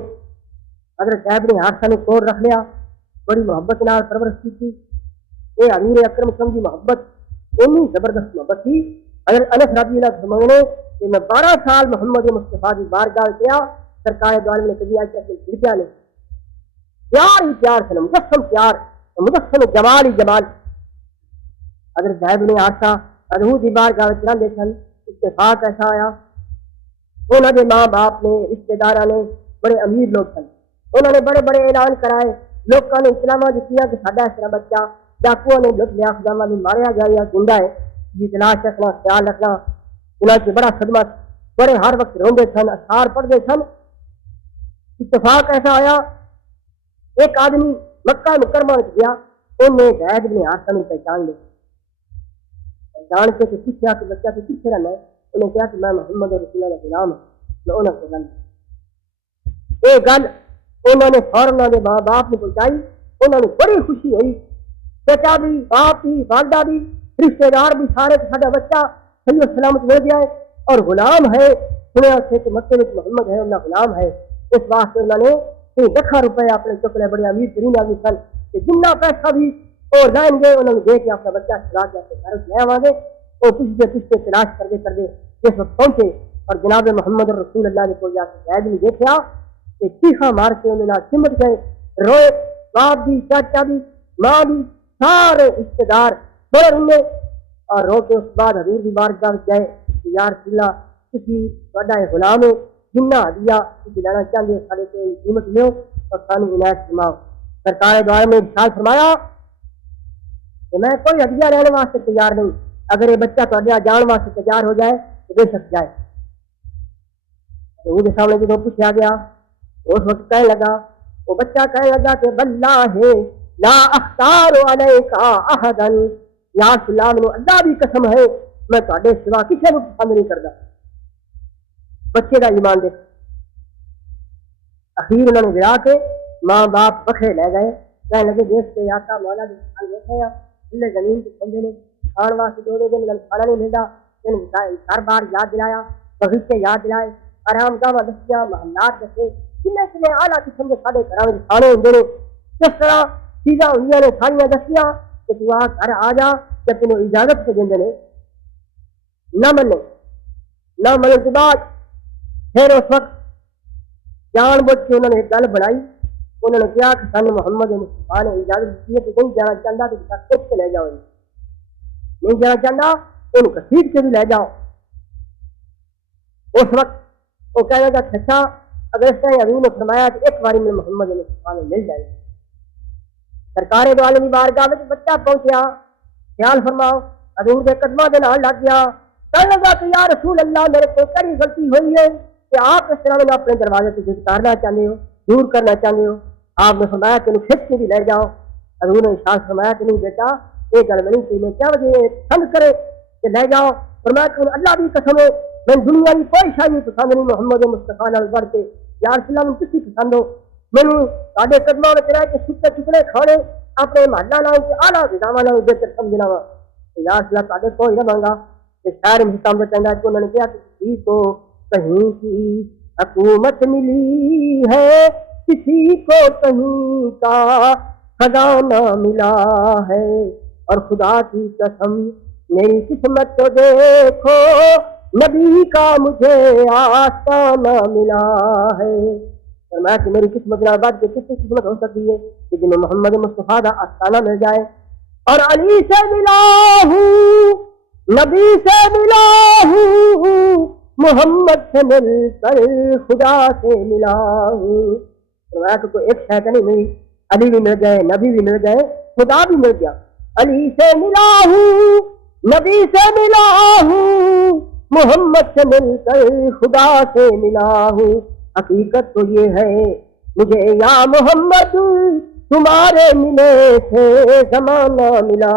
حضرت زید بن حارثہ نے کور رکھ لیا بڑی محبت نال پرورش کی تھی یہ حضور اکرم صلی اللہ علیہ وسلم کی محبت اتنی زبردست محبت تھی حضرت انس رضی اللہ عنہ نے کہ میں 12 سال محمد مصطفیٰ کی بارگاہ کیا سرکار دو عالم نے کبھی آج تک کیا نہیں پیار ہی پیار سے مجسم پیار مجسم جمال ہی جمال حضرت زید بن حارثہ حضور کی بارگاہ چلا دے سن اتفاق ایسا آیا انہوں نے ماں باپ نے رشتے دار نے بڑے امیر لوگ سن انہوں نے بڑے بڑے اعلان کرائے لوگوں نے اطلاع دیا کہ ساڈا اس طرح بچہ ڈاکو نے لٹ لیا خدامہ بھی ماریا گیا یا زندہ ہے جی تلاش رکھنا خیال رکھنا انہوں سے بڑا صدمہ بڑے ہر وقت روندے سن اشعار پڑھتے سن اتفاق ایسا آیا ایک آدمی مکہ مکرمہ میں گیا انہیں زید بن حارثہ کو پہچان لیا جان کے پوچھا کہ بچہ تو کتنے رہنا ہے انہیں کہا کہ میں محمد رسول اللہ کا غلام ہوں میں انہوں سے گل یہ گل انہوں نے فوراً انہوں نے ماں باپ نے پہنچائی انہوں نے بڑی خوشی ہوئی چچا بھی باپ بھی والدہ بھی رشتے دار بھی سارے سارا بچہ صحیح سلامت مل گیا ہے اور غلام ہے سنیا سے کہ مکے میں محمد ہے انہیں غلام ہے اس واسطے انہوں نے لکھاں روپے اپنے چک لے بڑے امیر ترین آدمی سن کہ جنہ پیسہ بھی اور لائیں گے انہوں نے دے کے اپنا بچہ چلا کے اپنے گھر لے آواں گے اور پچھتے تلاش کرتے جس وقت پہنچے اور جناب محمد رسول اللہ نے کوئی جا کے زید نے دیکھا کہ چیخا مار کے انہوں نے چمٹ گئے روئے باپ بھی چاچا بھی ماں بھی سارے رشتے دار بڑے روئے اور رو کے اس بعد حضور کی بارگاہ میں گئے کہ یا رسول اللہ کسی بڑا غلام ہے جنہ ہدیہ کسی لینا چاہتے سارے کوئی قیمت لو اور سانو عنایت فرماؤ سرکار دعا میں ارشاد فرمایا کہ میں کوئی ہدیہ لینے واسطے تیار نہیں اگر یہ بچہ تھوڑے جان واسطے تیار ہو جائے تو بے شک جائے حضور کے سامنے جب پوچھا گیا اس وقت کہنے لگا وہ بچہ کہنے لگا کہ واللہ لا اختار علیک احدا یا رسول اللہ نے اللہ بھی قسم ہے میں تھوڑے سوا کسی کو پسند نہیں کرتا بچے کا ایمان دیکھ اخیر انہوں نے گرا کے ماں باپ بکھرے لے گئے کہنے لگے دیکھ کے آقا مولا دیکھے ہیں کھلے زمین کے کھندے نے کھان واسطے دو دن کھانا نہیں ملتا گھر بار یاد دلایا بغیچے یاد دلائے آرام گاہ دسیاں محلات دسے کنے کنے اعلیٰ قسم کے سارے گھر میں کھانے ہوں نے کس طرح چیزاں ہوئی نے ساریاں دسیاں کہ تو آ گھر آ جا جب تینوں اجازت سے دیں نہ مننے کے بعد پھر اس وقت جان بوجھ کے انہوں نے ایک گل بنائی انہوں نے کہا کہ سن محمد مصطفیٰ نے اجازت دی ہے کہ نہیں جانا چاہتا تو کس کے لے جاؤ نہیں جانا چاہتا ان کسیٹ سے بھی لے جاؤ اس وقت وہ کہنے کا سچا اگر اس طرح حضور نے فرمایا کہ ایک باری میں محمد مصطفیٰ میں مل جائے سرکار دو عالمی بارگاہ میں بچہ پہنچیا خیال فرماؤ حضور کے قدموں کے نال لگ گیا کہنے لگا کہ یا رسول اللہ میرے کو کڑی غلطی ہوئی ہے کہ آپ اس طرح میں اپنے دروازے سے اتارنا چاہتے ہو دور کرنا چاہتے ہو آپ نے فرمایا کہ انہیں کھچ کے بھی لے جاؤ حضور نے ارشاد فرمایا کہ نہیں بیٹا یہ گل میں نہیں تھی کیا وجہ پسند کرے کہ لے جاؤ فرمایا کہ اللہ بھی قسم ہے میں دنیا کی کوئی شاید پسند نہیں محمد مصطفیٰ نال بڑھ کے یا رسول اللہ میں کسی پسند ہو مینوں ساڈے قدموں میں رہ کے سکے ٹکڑے کھانے اپنے محلہ نال کے اعلیٰ غذاواں نال بہتر سمجھنا وا یا رسول اللہ ساڈے کوئی نہ مانگا کہ شہر میں سامنے چاہتا ہے کہ انہوں نے کہا کہ کسی کو کہیں کی حکومت ملی ہے کسی کو کہیں کا خزانہ ملا ہے اور خدا کی قسم میری قسمت تو دیکھو نبی کا مجھے آستانہ ملا ہے فرمایا کہ میری قسمت کے بعد کس کی قسمت ہو سکتی ہے کہ جنہیں محمد مصطفیٰ کا آستانہ مل جائے اور علی سے ملا ہوں نبی سے ملا ہوں محمد سے مل کر خدا سے ملا ہوں فرمایا کہ کوئی ایک شاید نہیں ملی علی بھی مل گئے نبی بھی مل گئے خدا بھی مل گیا علی سے ملا ہوں نبی سے ملا ہوں محمد سے مل کر خدا سے ملا ہوں حقیقت تو یہ ہے مجھے یا محمد تمہارے ملے سے زمانہ ملا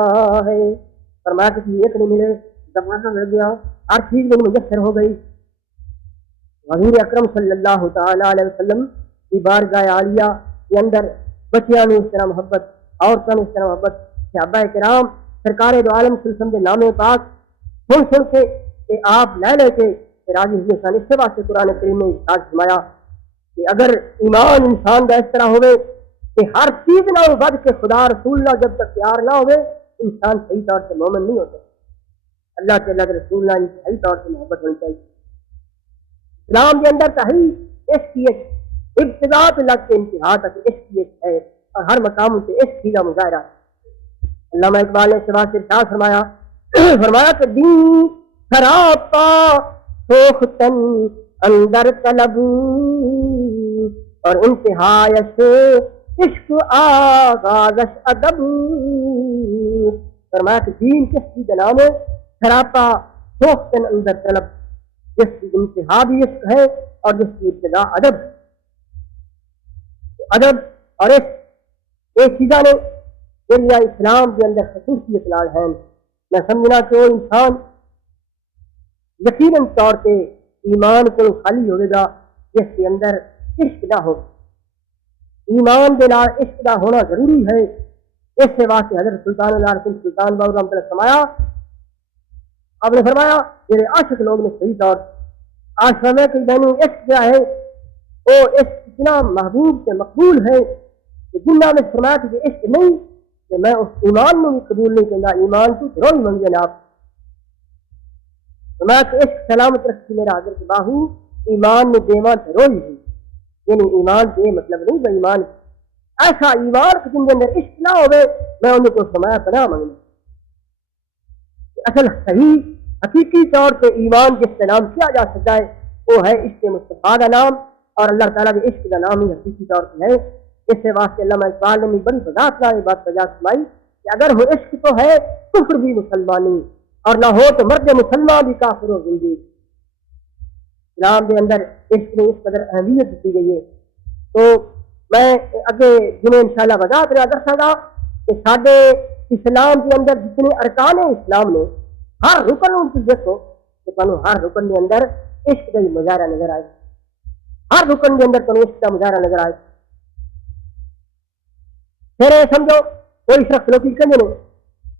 ہے فرمایا کہ ایک نہیں ملے زمانہ مل گیا ہر چیز میں میسر ہو گئی حضور اکرم صلی اللہ تعالی علیہ وسلم کی بارگاہ عالیہ کے اندر بچیاں نے اس طرح محبت عورتوں نے اس طرح محبت صحابہ کرام سرکار دو عالم صلی اللہ علیہ وسلم کے نام پاک سن کے کہ آپ لے کے راضی ہوئے سن اس واسطے قرآن کریم نے ارشاد فرمایا کہ اگر ایمان انسان کا اس طرح ہوئے کہ ہر چیز نہ بد کے خدا رسول اللہ جب تک پیار نہ ہوئے انسان صحیح طور سے مومن نہیں ہوتا اللہ کے اللہ کے رسول اللہ کی صحیح طور سے محبت ہونی چاہیے اسلام کے اندر صحیح عشق ابتدا سے لگ کے انتہا تک عشق ہے اور ہر مقام سے عشق کا مظاہرہ ہے علامہ اقبال نے اس بات سے ارشاد فرمایا کہ دین سراپا سوختن اندر طلب اور انتہایش عشق آغازش ادب. فرمایا کہ دین کس چیز کا نام ہے؟ سراپا سوختن اندر طلب، جس کی انتہا بھی عشق ہے اور جس کی ابتدا ادب. ادب اور عشق ایک چیزاں نے دنیا اسلام کے اندر خصوصیت لال ہیں. میں سمجھنا کہ وہ انسان یقیناً طور پہ ایمان کو خالی ہوئے گا جس کے اندر عشق نہ ہو. ایمان کے نال عشق کا ہونا ضروری ہے. اس سے واسطے حضرت سلطان اللہ رسول سلطان باؤ رحمۃ اللہ فرمایا، آپ نے فرمایا میرے عاشق لوگ نے صحیح طور آج فرمایا کہ میں نے عشق کیا ہے، وہ عشق اتنا محبوب سے مقبول ہے کہ جنہ میں فرمایا کہ عشق نہیں کہ میں اس ایمان میں بھی قبول نہیں کرنا. ایمان تو ضرور منگے نا آپ فرمایا کہ عشق سلامت رکھتی میرا حضرت باہو ایمان میں دیوان ضروری ہے. یعنی ایمان کے مطلب نہیں کہ ایمان ایسا ایمان کہ جن کے اندر عشق نہ ہوئے میں انہیں کو فرمایا پناہ مانگنا. اصل صحیح حقیقی طور پہ ایمان جس کا نام کیا جا سکتا ہے وہ ہے عشق مصطفیٰ کا نام، اور اللہ تعالیٰ کے عشق کا نام ہی حقیقی طور پہ ہے. اس سے واسطے علامہ اقبال نے بڑی وضاحت سے یہ بات وجہ فرمائی کہ اگر وہ عشق تو ہے کفر بھی مسلمانی، اور نہ ہو تو مرد مسلمان بھی کافر و زندگی. اسلام کے اندر عشق میں اس قدر اہمیت دی گئی ہے. تو میں اگے جنہیں انشاءاللہ وضاحت رہا درسا گا کہ سارے اسلام کے اندر جتنے ارکان ہیں اسلام نے ہر رکن ان کی دیکھو کہ تمہیں ہر رکن کے اندر عشق کا مظاہرہ نظر آئے. ہر رکن کے اندر تمہیں عشق کا مظاہرہ نظر آئے. پھر سمجھو کوئی شخص لوگ کہتے ہیں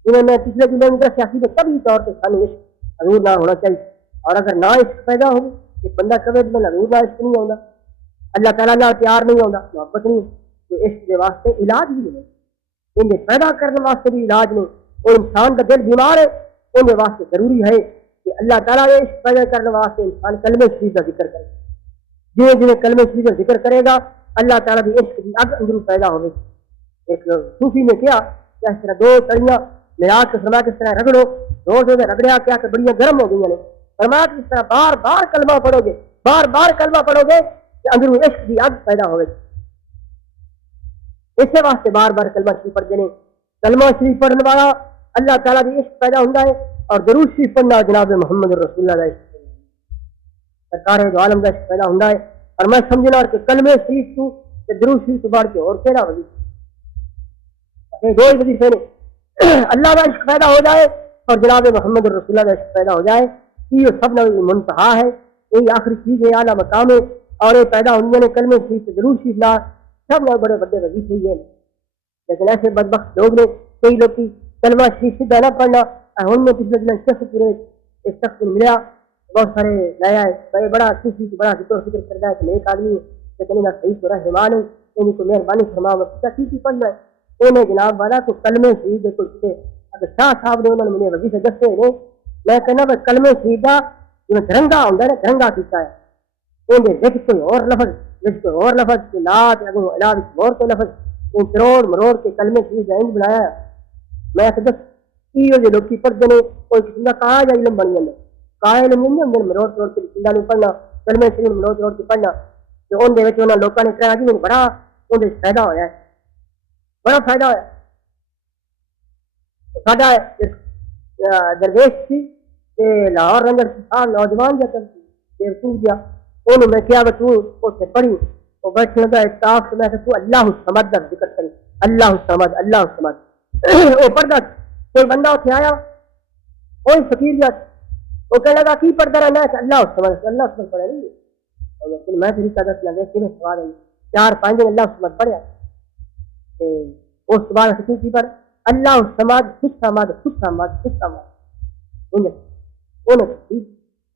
جنہیں میں پچھلے دنوں میں سیاسی میں کبھی طور پہ سانو عشق حضور نہ ہونا چاہیے، اور اگر نہ عشق پیدا ہو کہ بندہ کبھی میں حضور نہ عشق نہیں ہوگا، اللہ تعالیٰ نہ پیار نہیں ہوگا، محبت نہیں، تو عشق کے واسطے علاج بھی نہیں، انہیں پیدا کرنے واسطے بھی علاج نہیں. وہ انسان کا دل بیمار ہے، انہیں واسطے ضروری ہے کہ اللہ تعالیٰ نے عشق پیدا کرنے واسطے انسان کلمہ شریف کا ذکر کرے. جنہیں جنہیں کلمہ شریف کا ذکر کرے گا اللہ تعالیٰ بھی عشق کی اگ اندروں پیدا ہوگی. ایک صوفی نے کیا کہ اس طرح دو تڑیاں میرا کے فرمایا کہ اس طرح رگڑو، روز رگڑیا کیا کہ بڑیاں گرم ہو گئی نے. فرمایا کہ اس طرح بار بار کلمہ پڑھو گے، بار بار کلمہ پڑھو گے کہ اندروں عشق کی اگ پیدا ہوگی. اسے واسطے بار بار کلمہ شریف پڑھ دینے. کلمہ شریف پڑھنے والا اللہ تعالیٰ بھی عشق پیدا ہوتا ہے، اور درود شریف پڑھنا جناب محمد رسول اللہ سرکار دو عالم کا عشق پیدا ہوتا ہے. اور میں سمجھنا کہ کلمہ شریف تو درود شریف تو بڑھ کے اور کہنا وزی دو ہی وظیفے نے. اللہ کا عشق پیدا ہو جائے اور جناب محمد رسول اللہ کا عشق پیدا ہو جائے، یہ سب نے منتہا ہے، یہی آخری چیز ہے، اعلیٰ مقام ہے. اور یہ پیدا ہونے نے کلمہ شریف سے درود شریف لا سب لوگ بڑے بڑے وظیفے ہیں. لیکن ایسے بدبخت لوگ نے کئی لوگ کی کلمہ شریف سیدھا نہ پڑھنا. ہم نے پچھلے دن شخص پورے ایک شخص کو ملیا بہت سارے نیا ہے بڑا صوفی بڑا ذکر کرتا ہے کہ ایک آدمی ہے لیکن انہیں صحیح تو رہنمان ہے، ان کو مہربانی فرما پوچھا کی پڑھنا ہے. انہیں جناب والا تو کلمہ شریف دیکھو اگر شاہ صاحب نے انہوں نے مجھے وظیفے دسے نے. میں کہنا بھائی کلمہ شریف کا جو درنگا ہوتا ہے نا درنگا کیتا ہے انہیں دیکھ کوئی اور لفظ کے لات علاج اور کوئی لفظ ان تروڑ مروڑ کے کلمے شریف کا انج بنایا. میں کہ بس یہ جو لوگ پڑھتے ہیں کوئی قسم کا کہا جا علم بن جائے کہا علم نہیں اندر مروڑ توڑ کے بسم پڑھنا کلمے شریف مروڑ توڑ کے پڑھنا. تو اندر لوگوں نے کہا جی بڑا اندر فائدہ ہوا ہے، بڑا فائدہ ہوا. ساڈا درویش سی لاہور رنگڑ صاحب نوجوان جا کر گیا انہوں میں کیا تو پڑھی وہ بیٹھنے لگا اتاف سے میں کہ تو اللہ الصمد کا ذکر کری، اللہ الصمد اللہ الصمد. وہ پڑھتا کوئی بندہ اتنے آیا کوئی فقیر جا وہ کہنے لگا کی پڑھتا رہنا ہے کہ اللہ الصمد اللہ الصمد پڑھا نہیں. لیکن میں طریقہ دس لگا کہ سوال ہے 4-5 دن اللہ الصمد پڑھیا. اس بعد حقیقی پر اللہ الصمد خوش سمد خوش سمد خوش سمد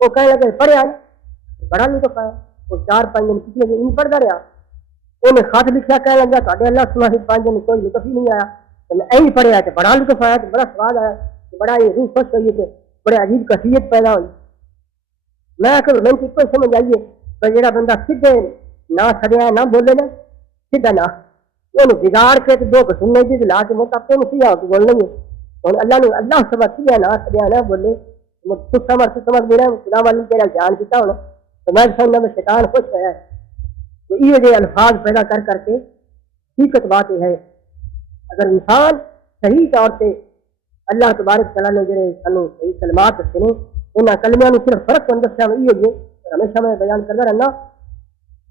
وہ کہنے لگے پڑھیا بڑا نہیں تو پایا. وہ 4-5 دن کتنے دن پڑھتا رہا. انہیں خط لکھا کہنے لگا تو اللہ الصمد 5 دن کوئی لطف ہی نہیں آیا. میں ایسے پڑھیا تو بڑا لطف آیا تو بڑا سواد آیا بڑا یہ روح خوش ہوئی کہ بڑے عجیب کیفیت پیدا ہوئی. میں کہ میں کوئی سمجھ آئیے پر جڑا بندہ سیدھے نہ سڑیا نہ بولے نا سیدھا نہ انہوں بگاڑ کے دو سننے کی لا کے موت آپ کو سیا بولنے گے. اور اللہ نے اللہ سب سیا نہ سڑیا نہ بولے کچھ سمجھ بھی رہے خدا والی تیرا دھیان کیتا ہونا تو میں سمجھنا میں شیطان خوش ہے تو یہ الفاظ پیدا کر کے حقیقت بات یہ ہے اگر انسان صحیح طور سے اللہ تبارک تعالیٰ نے جڑے سانو صحیح کلمات دسے نے انہاں کلمیاں نوں صرف فرق تو دسیا یہ ہے ہمیشہ میں بیان کرتا رہنا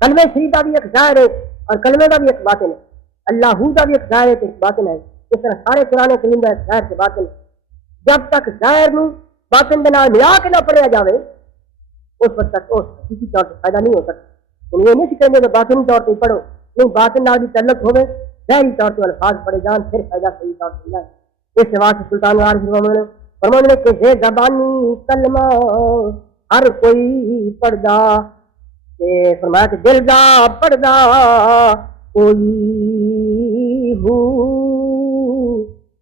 کلمے شریف کا بھی ایک ظاہر ہے اور کلمے کا بھی ایک باطن ہے اللہ کا بھی ایک ظاہر ہے ایک باطن ہے اس طرح سارے قرآن کریم کا ایک ظاہر سے باطن جب تک ظاہر نوں باطن کے نال ملا کے نہ پڑھیا جاوے اس وقت تک اس حقیقی طور سے فائدہ نہیں ہو سکتا یہ نہیں کہتے کہ باطنی طور پہ پڑھو نہیں باطن نال بھی تعلق ہوئے ظاہری طور پہ الفاظ پڑھے جان پھر فائدہ صحیح طور سے ملا ہے اس واسطے سلطان عارف فرمانے کہ یہ زبانی کلمہ ہر کوئی پڑھدا فرمایا کہ دل دا پڑھدا کوئی ہو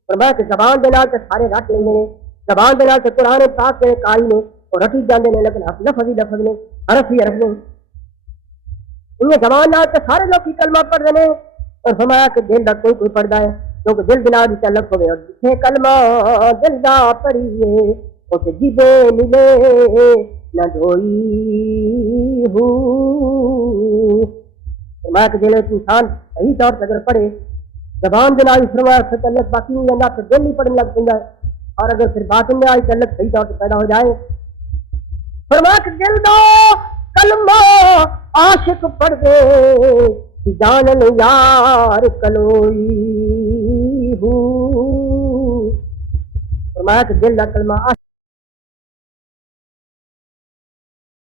فرمایا کہ زبان دے نال تے سارے رٹ لیندے نے زبان دے نال تے قرآن پاک دے قائل نے اور رٹی جاندے نے لیکن لفظ ہی لفظ نے حرف ہی حرف نے انہیں زبان نال تے سارے لوگ کلمہ پڑھدے نے اور فرمایا کہ دل دا کوئی پڑھدا ہے کیونکہ دل دلا بھی تعلق ہوئے اور جتنے کلمہ دل دا پڑھیے اسے جیبے ملے نہ دھوئی ہو فرمایا کہ دل انسان صحیح طور سے اگر پڑھے زبان دل آئی فرمایا پھر تعلق باقی نہیں جاتا پھر دل نہیں پڑھنے لگ پڑتا ہے اور اگر پھر باطن میں آئی تعلق صحیح طور سے پیدا ہو جائے فرمایا کہ دل دا کلمہ عاشق پڑھ دے جانن یار کلوئی ہو فرمایا کہ دل دا کلمہ